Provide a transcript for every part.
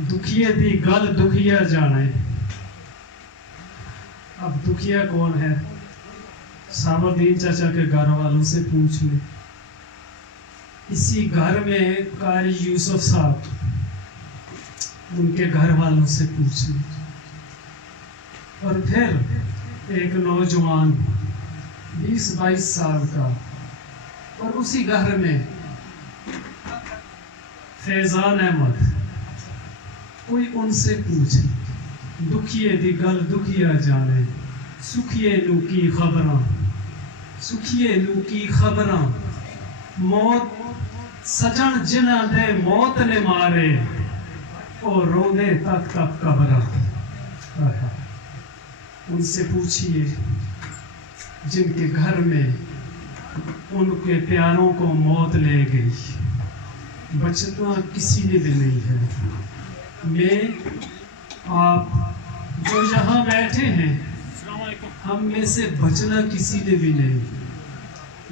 दुखिए दी गल दुखिया जाने। अब दुखिया कौन है? साबरदीन चाचा के घर वालों से पूछ ले। इसी घर में कारी यूसुफ साहब, उनके घर वालों से पूछ ले। और फिर एक नौजवान 20-22 साल का, और उसी घर में फैजान अहमद, कोई उनसे पूछ, दुखिए दी गल दुखिया जाने, सुखिए नू की खबरां, सुखिए नू की खबरां, मौत सजन जिन्हां दे मौत ने मारे, और रोंदे तक तक कबरां। उनसे पूछिए जिनके घर में उनके प्यारों को मौत ले गई, बचना किसी ने भी नहीं है। मैं, आप जो यहाँ बैठे हैं, हम में से बचना किसी ने भी नहीं।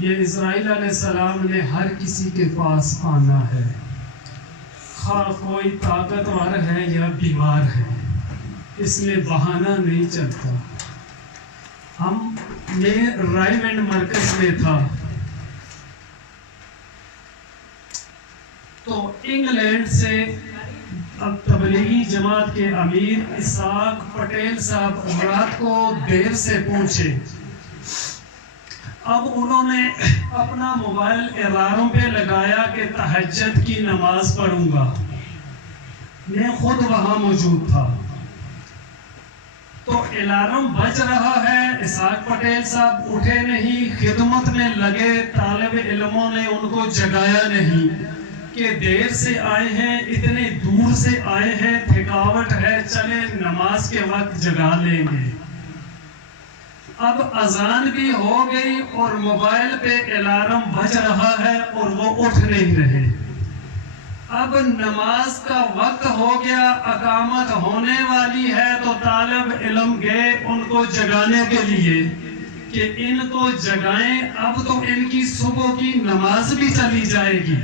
ये इस्राइल अलैहिस्सलाम ने हर किसी के पास आना है, खा कोई ताकतवर है या बीमार है, इसमें बहाना नहीं चलता। मैं रायमंड मरकज में था, तो इंग्लैंड से अब तबलीगी जमात के अमीर इसाक पटेल साहब रात को देर से पहुंचे। अब उन्होंने अपना मोबाइल अलार्म पे लगाया कि तहज्जुद की नमाज पढ़ूंगा। मैं खुद वहां मौजूद था, तो अलार्म बज रहा है, इसाक पटेल साहब उठे नहीं, खिदमत में लगे। तालिब इल्मों ने उनको जगाया नहीं कि देर से आए हैं, इतने दूर से आए हैं, थकावट है, चले नमाज के वक्त जगा लेंगे। अब अजान भी हो गई और मोबाइल पे अलार्म बज रहा है और वो उठ नहीं रहे। अब नमाज का वक्त हो गया, अकामत होने वाली है, तो तालिब इल्म गए उनको जगाने के लिए कि इनको जगाएं, अब तो इनकी सुबह की नमाज भी चली जाएगी।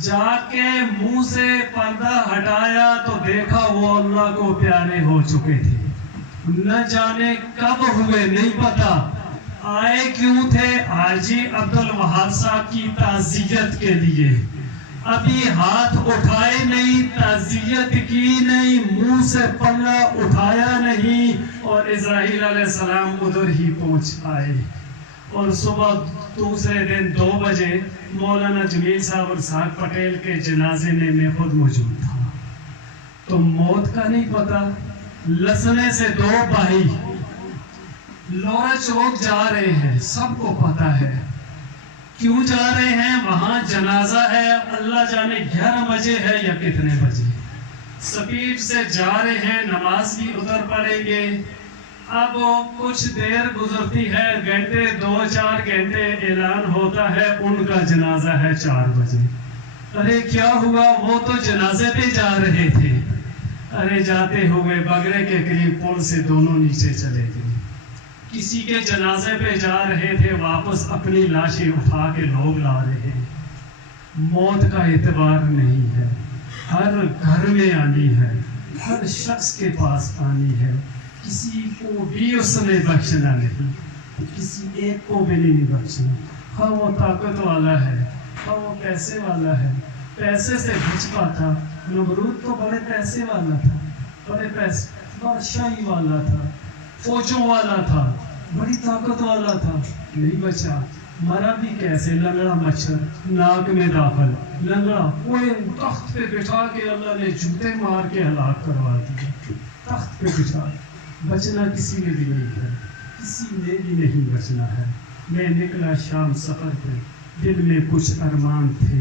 जाके मुंह से पर्दा हटाया तो देखा वो अल्लाह को प्यारे हो चुके थे। न जाने कब हुए, नहीं पता। आए क्यों थे? हाजी अब्दुल वहाब साहब की ताज़ियत के लिए। अभी हाथ उठाए नहीं, ताज़ियत की नहीं, मुंह से पल्ला उठाया नहीं, और इस्राइल अलैहिस्सलाम उधर ही पहुंच आए। और सुबह दूसरे दिन 2 बजे मौलाना जमील साहब और इसाक पटेल के जनाजे में मैं खुद मौजूद था। तो मौत का नहीं पता। लसने से 2 भाई लोरा चौक जा रहे हैं, सबको पता है क्यों जा रहे हैं। वहां जनाजा है, अल्लाह जाने 11 बजे है या कितने बजे। स्पीड से जा रहे हैं, नमाज भी उधर पढ़ेंगे। अब कुछ देर गुजरती है, घंटे 2-4 घंटे, ऐलान होता है उनका जनाजा है 4 बजे। अरे क्या हुआ? वो तो जनाजे पे जा रहे थे। अरे जाते हुए बगरे के करीब पुल से दोनों नीचे चले गए। किसी के जनाजे पे जा रहे थे, वापस अपनी लाशें उठा के लोग ला रहे। मौत का एतबार नहीं है, हर घर में आनी है, हर शख्स के पास आनी है। किसी को भी उसने बख्शना नहीं, किसी एक को भी नहीं बख्शना। हाँ वो ताकत वाला है, हाँ वो पैसे वाला है, पैसे से बचता था। नमरूद तो बड़े पैसे वाला था, बड़े पैसे, बादशाही वाला था, फौजों वाला था, बड़ी ताकत वाला था, नहीं बचा। मरा भी कैसे? लंगड़ा मच्छर, नाक में दाखिल, लंगड़ा। कोई तख्त पे बिठा के अल्लाह ने जूते मार के हलाक करवा दिया, तख्त पे बिठा। बचना किसी में भी नहीं है, किसी में भी नहीं बचना है। मैं निकला शाम सफर पे, दिल में कुछ अरमान थे।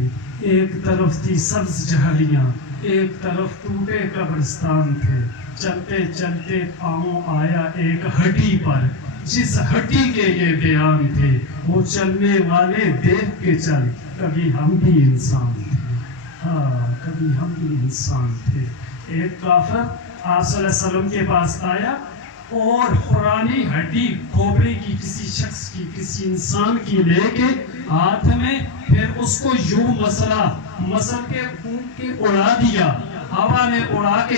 एक तरफ थी सब्ज झाड़ियाँ, एक तरफ टूटे कब्रिस्तान थे। चलते चलते पाँव आया एक हड्डी पर, जिस हड्डी के ये बयान थे। वो चलने वाले देख के चल, कभी हम भी इंसान थे, हाँ कभी हम भी इंसान थे। एक काफिर आप सल्लल्लाहु अलैहि वसल्लम के पास आया और पुरानी हड्डी खोपड़ी की किसी शख्स की, किसी इंसान की लेके हाथ में, फिर उसको यूं मसल के फूंक के उड़ा दिया। हवा में उड़ा के